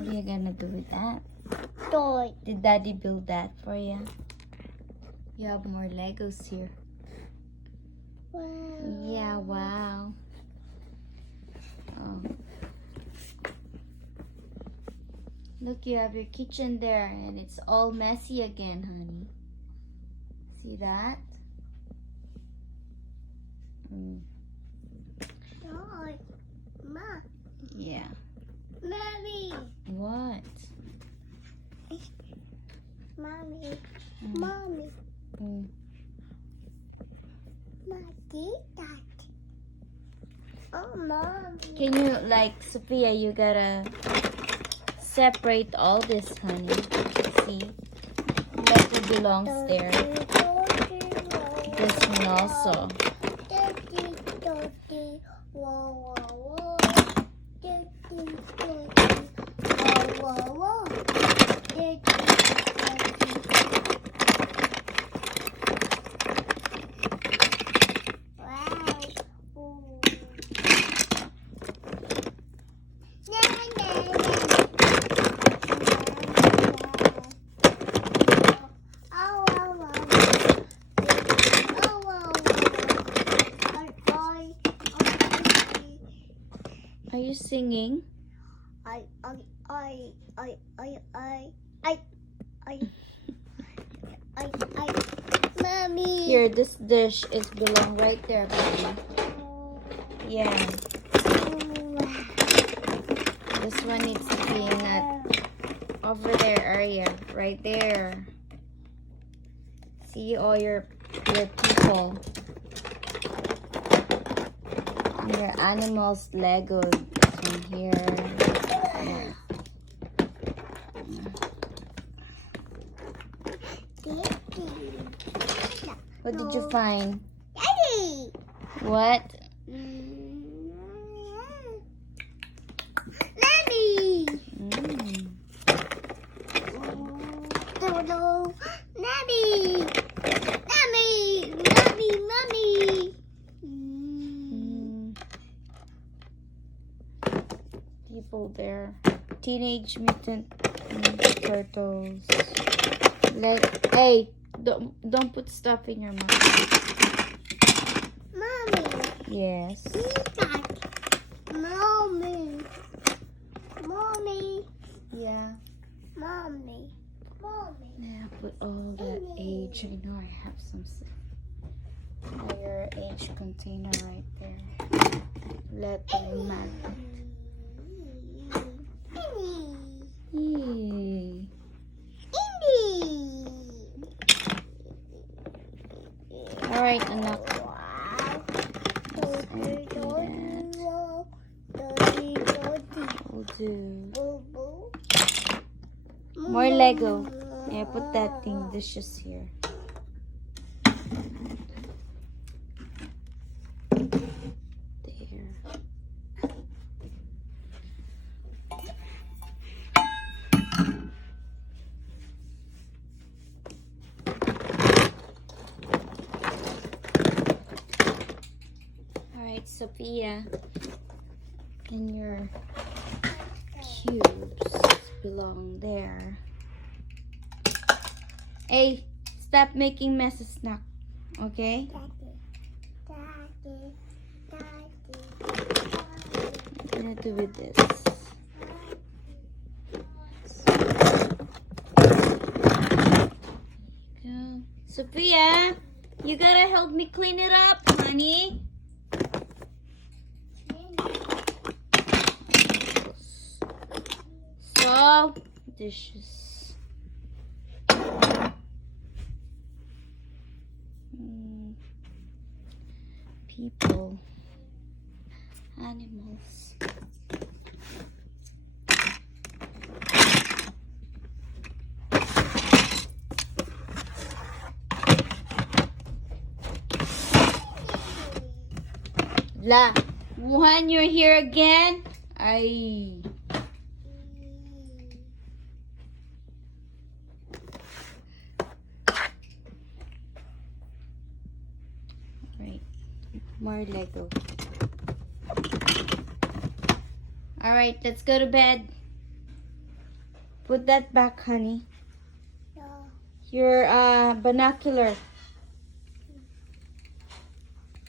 What are you gonna do with that? Toy. Did Daddy build that for you? You have more Legos here. Wow. Yeah, wow. Oh. Look, you have your kitchen there and it's all messy again, honey. See that? Toy. Ma. Yeah. Mommy. What? Mommy. Mommy. Daddy. Oh, Mommy. Can you, like, Sophia, you gotta separate all this, honey. See? Lego belongs there. This one also. Are you singing? Mommy. Here, this dish is belong right there, baby. Yeah. This one needs to be in that over there area, right there. See all your people. Your animals Lego. This one here. Yeah. What did you find? Daddy. What? Daddy. Daddy. Mommy. People there. Teenage Mutant Turtles. Hey, don't put stuff in your mouth. Mommy. Yes. Mommy. Yeah. Mommy. Yeah, put all that age. I know I have some your age container right there. Let them matter. Yay. All right, anak. We'll do more Lego. Yeah, put that thing dishes here. There. All right, Sophia, and your cubes belong there. Hey, stop making messes now, okay? What can I do with this? Go. Sophia, you gotta help me clean it up, honey. So, dishes. People, animals. La, Wuhan, you're here again? Ay. Right. More Lego. All right, let's go to bed. Put that back, honey. Yeah. Your binocular.